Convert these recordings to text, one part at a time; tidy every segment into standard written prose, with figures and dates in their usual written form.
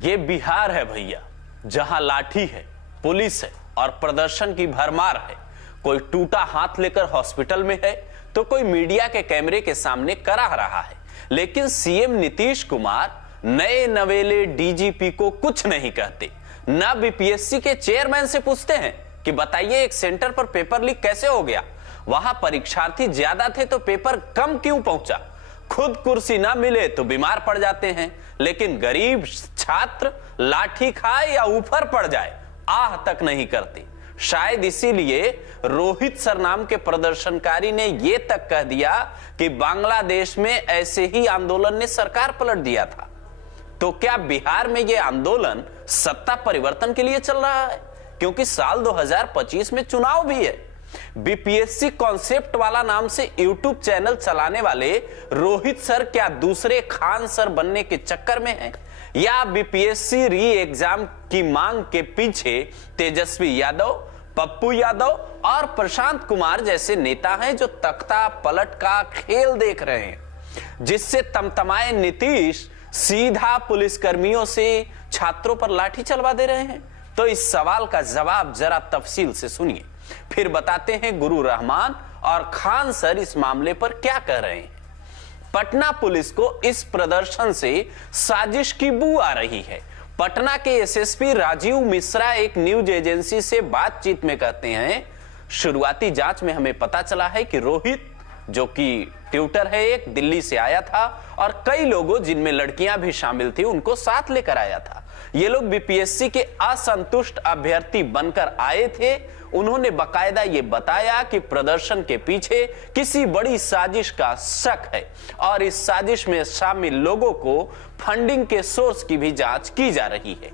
ये बिहार है भैया, जहां लाठी है, पुलिस है और प्रदर्शन की भरमार है। कोई टूटा हाथ लेकर हॉस्पिटल में है तो कोई मीडिया के कैमरे के सामने कराह रहा है। लेकिन सीएम नीतीश कुमार नए नवेले डीजीपी को कुछ नहीं कहते, ना बीपीएससी के चेयरमैन से पूछते हैं कि बताइए एक सेंटर पर पेपर लीक कैसे हो गया, वहां परीक्षार्थी ज्यादा थे तो पेपर कम क्यों पहुंचा, खुद कुर्सी ना मिले तो बीमार पड़ जाते हैं, लेकिन गरीब छात्र लाठी खाए या ऊपर पड़ जाए आह तक नहीं करते। शायद इसीलिए रोहित सर नाम के प्रदर्शनकारी ने यह तक कह दिया कि बांग्लादेश में ऐसे ही आंदोलन ने सरकार पलट दिया था। तो क्या बिहार में यह आंदोलन सत्ता परिवर्तन के लिए चल रहा है? क्योंकि साल 2025 में चुनाव भी है। बीपीएससी कॉन्सेप्ट वाला नाम से यूट्यूब चैनल चलाने वाले रोहित सर क्या दूसरे खान सर बनने के चक्कर में हैं? या बीपीएससी री एग्जाम की मांग के पीछे तेजस्वी यादव, पप्पू यादव और प्रशांत कुमार जैसे नेता हैं जो तख्ता पलट का खेल देख रहे हैं, जिससे तमतमाए नीतीश सीधा पुलिसकर्मियों से छात्रों पर लाठी चलवा दे रहे हैं? तो इस सवाल का जवाब जरा तफसील से सुनिए, फिर बताते हैं गुरु रहमान और खान सर इस मामले पर क्या कह रहे हैं। पटना पुलिस को इस प्रदर्शन से साजिश की बू आ रही है। पटना के एसएसपी राजीव मिश्रा एक न्यूज एजेंसी से बातचीत में कहते हैं, शुरुआती जांच में हमें पता चला है कि रोहित, जो कि ट्यूटर है, एक दिल्ली से आया था और कई लोगों जिनमें लड़कियां भी शामिल थी उनको साथ लेकर आया था। ये लोग बीपीएससी के असंतुष्ट अभ्यर्थी बनकर आए थे। उन्होंने बकायदा ये बताया कि प्रदर्शन के पीछे किसी बड़ी साजिश का शक है और इस साजिश में शामिल लोगों को फंडिंग के सोर्स की भी जांच की जा रही है।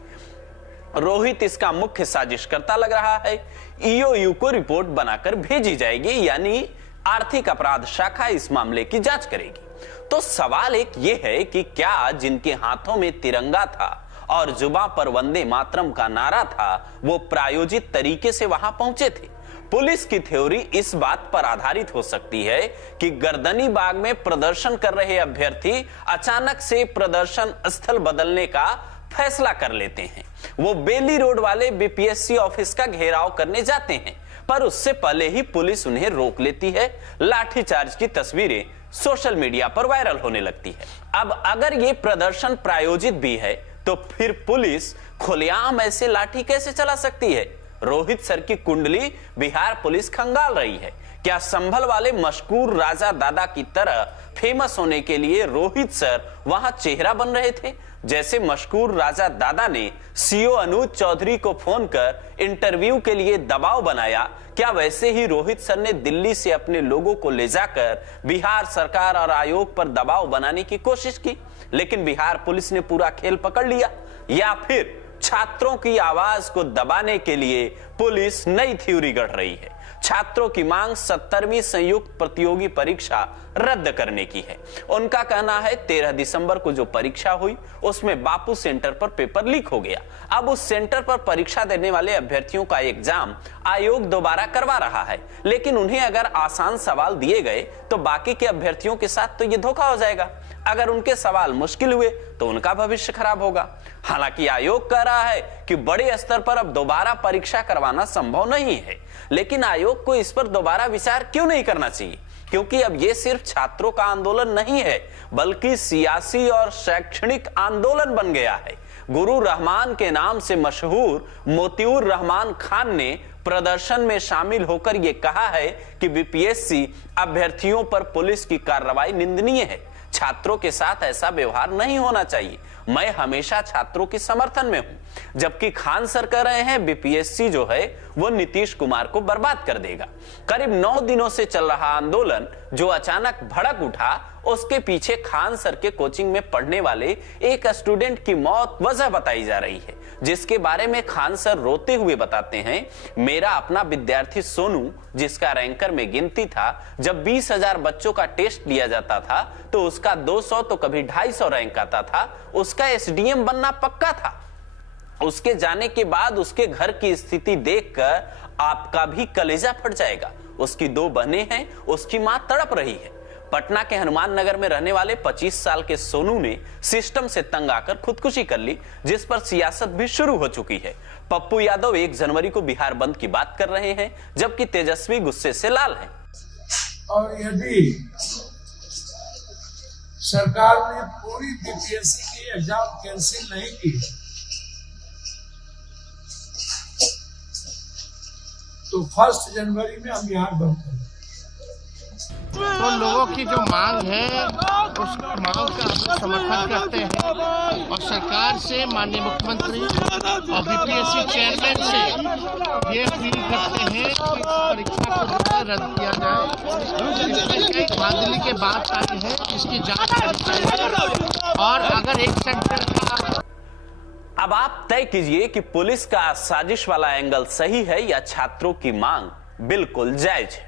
रोहित इसका मुख्य साजिशकर्ता लग रहा है। ईओयू को रिपोर्ट बनाकर भेजी जाएगी, यानी आर्थिक अपराध शाखा इस मामले की जांच करेगी। तो सवाल एक ये है कि क्या जिनके हाथों में तिरंगा था और जुबां पर वंदे मातरम का नारा था वो प्रायोजित तरीके से वहां पहुंचे थे? पुलिस की थ्योरी इस बात पर आधारित हो सकती है कि गर्दनी बाग में प्रदर्शन कर रहे अभ्यर्थी अचानक से प्रदर्शन स्थल बदलने का फैसला कर लेते हैं। वो बेली रोड वाले बीपीएससी ऑफिस का घेराव करने जाते हैं, पर उससे पहले ही पुलिस उन्हें रोक लेती है। लाठीचार्ज की तस्वीरें सोशल मीडिया पर वायरल होने लगती है। अब अगर ये प्रदर्शन प्रायोजित भी है तो फिर पुलिस खुलेआम ऐसे लाठी कैसे चला सकती है? रोहित सर की कुंडली बिहार पुलिस खंगाल रही है। क्या संभल वाले मशहूर राजा दादा की तरह फेमस होने के लिए रोहित सर वहां चेहरा बन रहे थे? जैसे मशहूर राजा दादा ने सीओ अनुज चौधरी को फोन कर इंटरव्यू के लिए दबाव बनाया, क्या वैसे ही रोहित सर ने दिल्ली से अपने लोगों को ले जाकर बिहार सरकार और आयोग पर दबाव बनाने की कोशिश की, लेकिन बिहार पुलिस ने पूरा खेल पकड़ लिया? या फिर छात्रों की आवाज को दबाने के लिए पुलिस नई थ्योरी गढ़ रही है? छात्रों की मांग 70वीं संयुक्त प्रतियोगी परीक्षा रद्द करने की है। उनका कहना है 13 दिसंबर को जो परीक्षा हुई उसमें बापू सेंटर पर पेपर लीक हो गया। अब उस सेंटर पर परीक्षा देने वाले अभ्यर्थियों का एग्जाम आयोग दोबारा करवा रहा है, लेकिन उन्हें अगर आसान सवाल दिए गए तो बाकी के अभ्यर्थियों के साथ तो ये धोखा हो जाएगा। अगर उनके सवाल मुश्किल हुए तो उनका भविष्य खराब होगा। हालांकि आयोग कह रहा है कि बड़े स्तर पर अब दोबारा परीक्षा करवाना संभव नहीं है, लेकिन आयोग को इस पर दोबारा विचार क्यों नहीं करना चाहिए? क्योंकि अब यह सिर्फ छात्रों का आंदोलन नहीं है, बल्कि सियासी और शैक्षणिक आंदोलन बन गया है। गुरु रहमान के नाम से मशहूर मोतिउर रहमान खान ने प्रदर्शन में शामिल होकर यह कहा है कि बीपीएससी अभ्यर्थियों पर पुलिस की कार्रवाई निंदनीय है। छात्रों के साथ ऐसा व्यवहार नहीं होना चाहिए। मैं हमेशा छात्रों के समर्थन में हूं, जबकि खान सर कह रहे हैं बीपीएससी जो है वो नीतीश कुमार को बर्बाद कर देगा। करीब 9 दिनों से चल रहा आंदोलन जो अचानक भड़क उठा, उसके पीछे खान सर के कोचिंग में पढ़ने वाले एक स्टूडेंट की मौत वजह बताई जा रही है, जिसके बारे में खान सर रोते हुए बताते हैं, मेरा अपना विद्यार्थी सोनू, जिसका रैंकर में गिनती था, जब 20,000 बच्चों का टेस्ट लिया जाता था तो उसका 200 तो कभी 250 रैंक आता था। उसका एसडीएम बनना पक्का था। उसके जाने के बाद उसके घर की स्थिति देखकर आपका भी कलेजा फट जाएगा। उसकी 2 बहनें हैं, उसकी मां तड़प रही है। पटना के हनुमान नगर में रहने वाले 25 साल के सोनू ने सिस्टम से तंग आकर खुदकुशी कर ली, जिस पर सियासत भी शुरू हो चुकी है। पप्पू यादव 1 जनवरी को बिहार बंद की बात कर रहे हैं, जबकि तेजस्वी गुस्से से लाल हैं। और यदि सरकार ने पूरी बीपीएससी की एग्जाम कैंसिल नहीं की तो 1 जनवरी में हम बिहार बंद करेंगे। तो लोगों की जो मांग है उस मांग का हम समर्थन करते हैं और सरकार से माननीय मुख्यमंत्री और बीपीएससी चेयरमैन से ये अपील करते हैं कि परीक्षा को रद्द किया जाए। इसमें कई धांधली के बात आई है, इसकी जांच करी जाए और अगर एक सेंटर का। अब आप तय कीजिए कि पुलिस का साजिश वाला एंगल सही है या छात्रों की मांग बिल्कुल जायज है।